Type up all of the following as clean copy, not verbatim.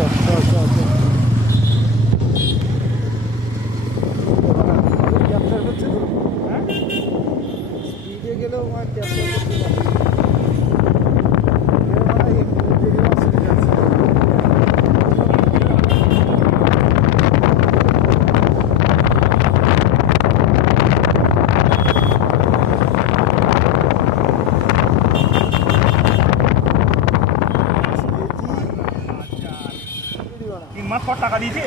চল চল চল চল ক্যাপচার করছে তো, হ্যাঁ স্পিডে গেলেও আমার ক্যাপচার করতে পারছে মানে একটু দেরি মাসে যাচ্ছে। মাস পর টাকা দিয়েছে।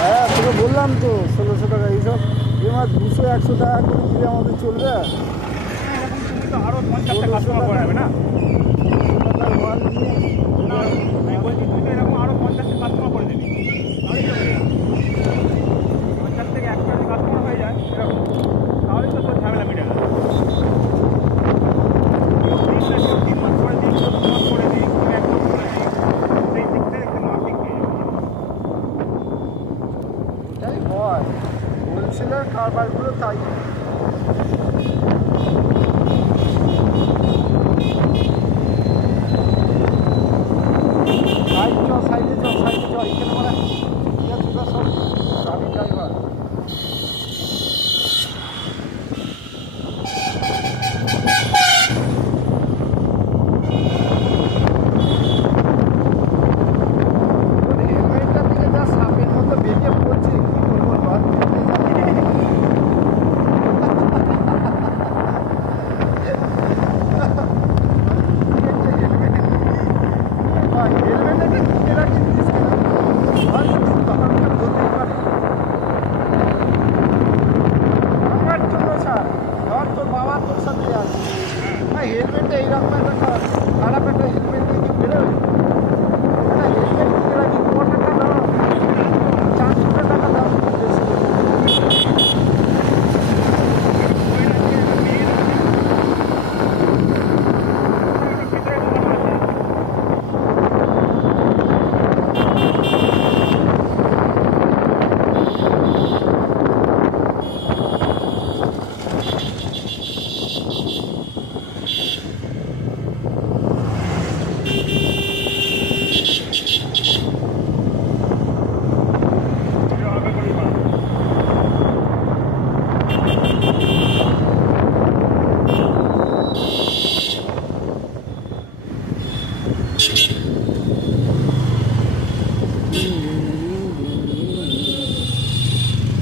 হ্যাঁ তোকে বললাম তো 1600 টাকা এইসব এবার 200-100 টাকা করে দিলে আমাদের চলবে। এরকম তুমি তো আরো 50টা কাস্টমার করে নেবে না? টাকার মাল নিয়ে না, আমি বলছি তুই তো এরকম আরো 50টা কাস্টমার করে দিবি, তাহলেই তো হয়ে যাবে। 50 থেকে 100 কাস্টমার হয়ে যায় এরকম, তাহলেই তো তোর ঝামেলা মিটে গেল। 3 মাস করে দিই, 2 মাস করে দিই, 1 মাস করে দিই, সেই দেখতে দেখতে মাসিক পেয়ে যাবে। এটাই হয় হোলসেলের কারবারগুলো তাই। সাইডে চ এখানে মানে সব গাড়ি ড্রাইভার। হেলমেটটা থেকে যা সাপের মতো বেরিয়ে পড়ছে কি বলবো বাদ দিতে যাবে। হেলমেটটাকে কিনে রাখি দিস কেন? বলতেই পারে আমার জন্য ছাড়, ধর তোর বাবা তোর সাথে আছে, হেলমেটটা এইরকম একটা খারাপ একটা হেলমেট দিয়ে কি বেরোবে? হেলমেট কিনে রাখি, কত টাকা দাও? 400 টাকা দাও বেশি।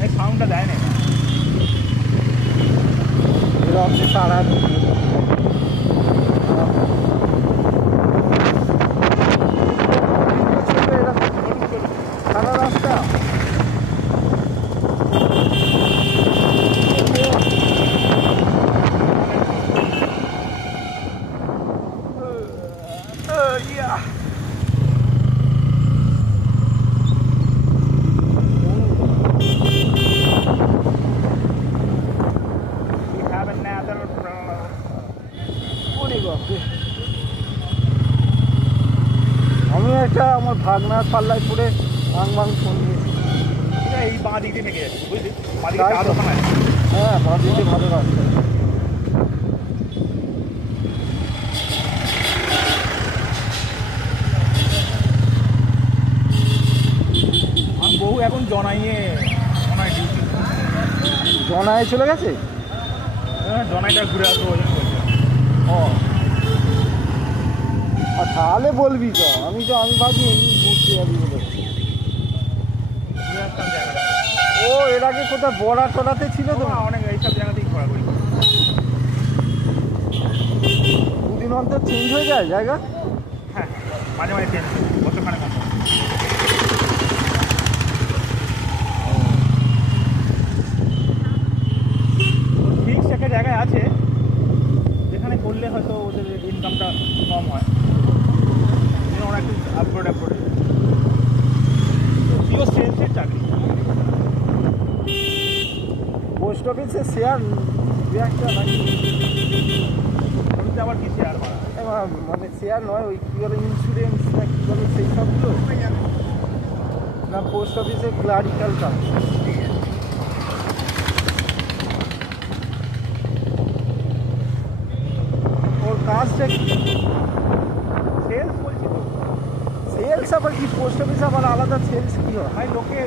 এই সাউন্ডটা দেয় না। এরকম সারা সারা রাস্তা আমি একটা আমার ভাগনার পাল্লায় পড়ে ভাং ফোন দিয়েছি। এই বাঁ দিকে থেকে যাচ্ছে বুঝলি, বাঁ দিকে চা দোকান আছে। হ্যাঁ ভাবিতে ভালো রাস্তা। আমার বউ এখন জনাইয়ে জনাই ডিউটি। জনায় চলে গেছে? জনাইটা ঘুরে আসবো ওই জন্য বলছি। ও আর তাহলে বলবি তো, আমি ভাবি এমনি ঘুরতে যাবি বলে। ঘুরে আসতাম জায়গাটা। ও এর আগে কোথায় বড়া টড়াতে ছিল তো? অনেক এইসব জায়গাতেই ঘোরাঘুরি করে। দুদিন অন্তর চেঞ্জ হয়ে যায় জায়গা। হ্যাঁ মাঝে মাঝে চেঞ্জ, বছরখানে কম। ফিক্স একটা জায়গায় আছে যেখানে করলে হয়তো ওদের ইনকামটা কম হয়, ওরা একটু আপগ্রেড প্রিয় সেলসের চাকরি। পোস্ট অফিসে শেয়ার একটা নাকি? ওদের আবার কি শেয়ার করা মানে শেয়ার নয়, ওই কী বলে ইন্স্যুরেন্স না কী বলে সেই সবগুলো না, পোস্ট অফিসে ক্লারিক্যাল কাজ। ওর কাজটা কি? সেলস বলছি তো। সেলস সেলস আবার কি পোস্ট অফিস আবার আলাদা সেলস কি হয়? ভাই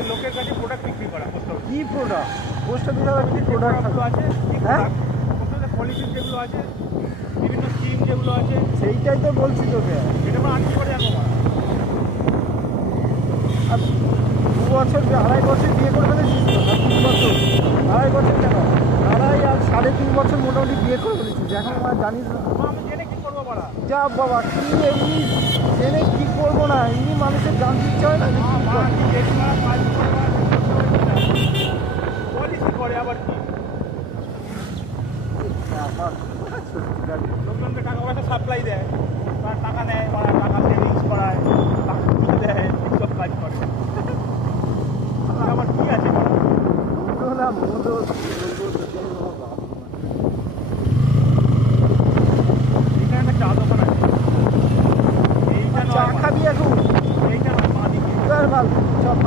লোকের কাছে প্রোডাক্ট বিক্রি করা পোস্ট অফিস। কি প্রোডাক্ট? পোস্ট অফিস আবার কি প্রোডাক্ট প্রোডাক্টগুলো আছে কি হ্যাঁ? প্রোডাক্ট পলিসি যেগুলো আছে বিভিন্ন স্কিম যেগুলো আছে সেইটাই তো বলছি তোকে। এটা আমরা আনতে পারি এখন। আর 2 বছর 2.5 বছর বিয়ে করে ফেলেছিস তো? না 3 বছর? 2.5 বছর কেন? 2.5 আর 3.5 বছর মোটামুটি বিয়ে করে ফেলেছিস, এখন আমার জানিস না? আমি জেনে কি করবো বলা? যা বাবা, কি এমনি জেনে কি করবো না, এমনি মানুষের জানতে ইচ্ছা হয় না যে কি করে। পলিসি করে আবার কি আমার সত্যিকার লোকজনকে টাকা পয়সা সাপ্লাই দেয়, তারা টাকা নেয়, ওরা টাকা সেভিংস করায়, টাকা তুলে দেয়, এইসব কাজ করে। আমার কি আছে বলো? বলবো না মতো এখানে একটা চা দোকান আছে, এইটা চা নয় খাবি এখন? এইটা নয় মা দিকে ভাল সব